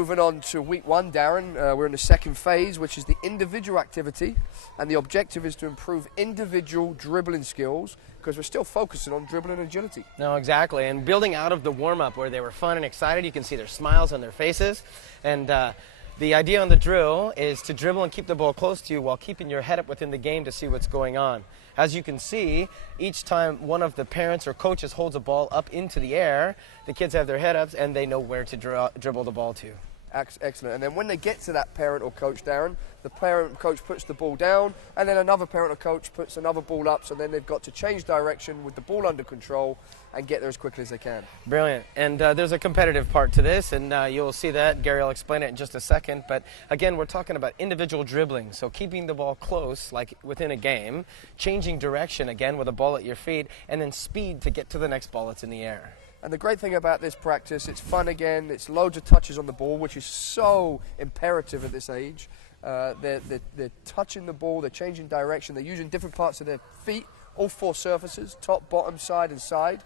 Moving on to week one, Darren, we're in the second phase, which is the individual activity, and the objective is to improve individual dribbling skills because we're still focusing on dribbling agility. No, exactly, and building out of the warm-up where they were fun and excited, you can see their smiles on their faces, and the idea on the drill is to dribble and keep the ball close to you while keeping your head up within the game to see what's going on. As you can see, each time one of the parents or coaches holds a ball up into the air, the kids have their head up and they know where to dribble the ball to. Excellent. And then when they get to that parent or coach, Darren, the parent or coach puts the ball down, and then another parent or coach puts another ball up, so then they've got to change direction with the ball under control and get there as quickly as they can. Brilliant. And there's a competitive part to this, and you'll see that. Gary will explain it in just a second. But again, we're talking about individual dribbling, so keeping the ball close, like within a game, changing direction, again, with a ball at your feet, and then speed to get to the next ball that's in the air. And the great thing about this practice, it's fun again, it's loads of touches on the ball, which is so imperative at this age. They're touching the ball, they're changing direction, they're using different parts of their feet, all four surfaces, top, bottom, side and side.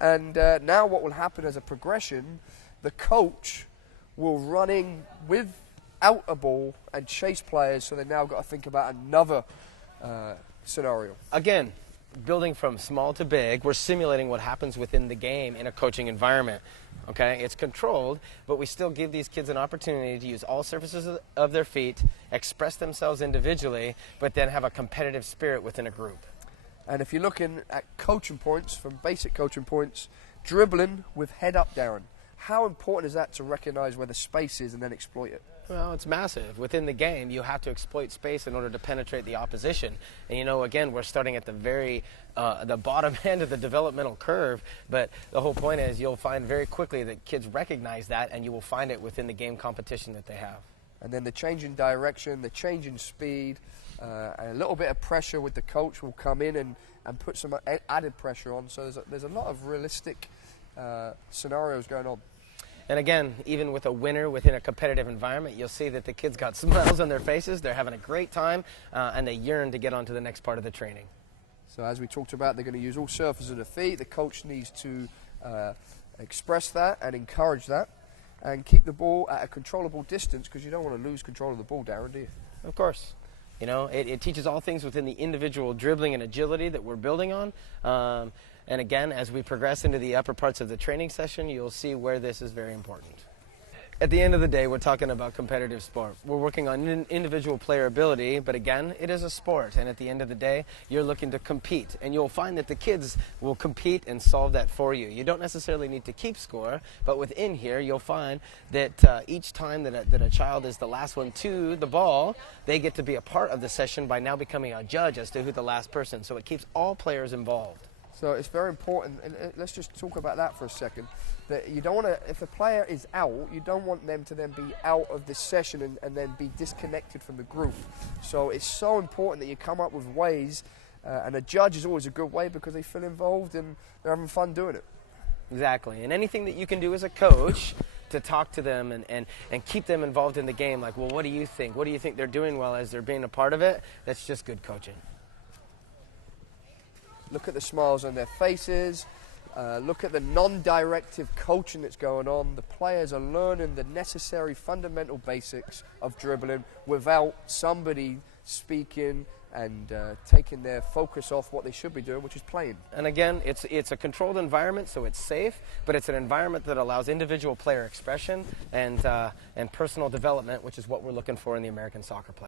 And now what will happen as a progression, the coach will run in without a ball and chase players, so they've now got to think about another scenario. Again, building from small to big, we're simulating what happens within the game in a coaching environment. Okay, it's controlled, but we still give these kids an opportunity to use all surfaces of their feet, express themselves individually, but then have a competitive spirit within a group. And if you're looking at coaching points, from basic coaching points, dribbling with head up, Darren, how important is that to recognize where the space is and then exploit it? Well, it's massive. Within the game, you have to exploit space in order to penetrate the opposition. And you know, again, we're starting at the bottom end of the developmental curve, but the whole point is you'll find very quickly that kids recognize that, and you will find it within the game competition that they have. And then the change in direction, the change in speed, and a little bit of pressure with the coach will come in and put some added pressure on. So there's a lot of realistic scenarios going on. And again, even with a winner within a competitive environment, you'll see that the kids got smiles on their faces, they're having a great time, and they yearn to get on to the next part of the training. So as we talked about, they're going to use all surfaces of the feet. The coach needs to express that and encourage that and keep the ball at a controllable distance, because you don't want to lose control of the ball, Darren, do you? Of course. You know, it teaches all things within the individual dribbling and agility that we're building on. And again, as we progress into the upper parts of the training session, you'll see where this is very important. At the end of the day, we're talking about competitive sport. We're working on individual player ability, but again, it is a sport. And at the end of the day, you're looking to compete. And you'll find that the kids will compete and solve that for you. You don't necessarily need to keep score, but within here, you'll find that each time that a child is the last one to the ball, they get to be a part of the session by now becoming a judge as to who the last person. So it keeps all players involved. So it's very important, and let's just talk about that for a second, that you don't want to, if a player is out, you don't want them to then be out of this session and then be disconnected from the group. So it's so important that you come up with ways, and a judge is always a good way because they feel involved and they're having fun doing it. Exactly, and anything that you can do as a coach to talk to them and keep them involved in the game, like, well, what do you think? What do you think they're doing well as they're being a part of it? That's just good coaching. Look at the smiles on their faces. Look at the non-directive coaching that's going on. The players are learning the necessary fundamental basics of dribbling without somebody speaking and taking their focus off what they should be doing, which is playing. And again, it's a controlled environment, so it's safe, but it's an environment that allows individual player expression and personal development, which is what we're looking for in the American soccer player.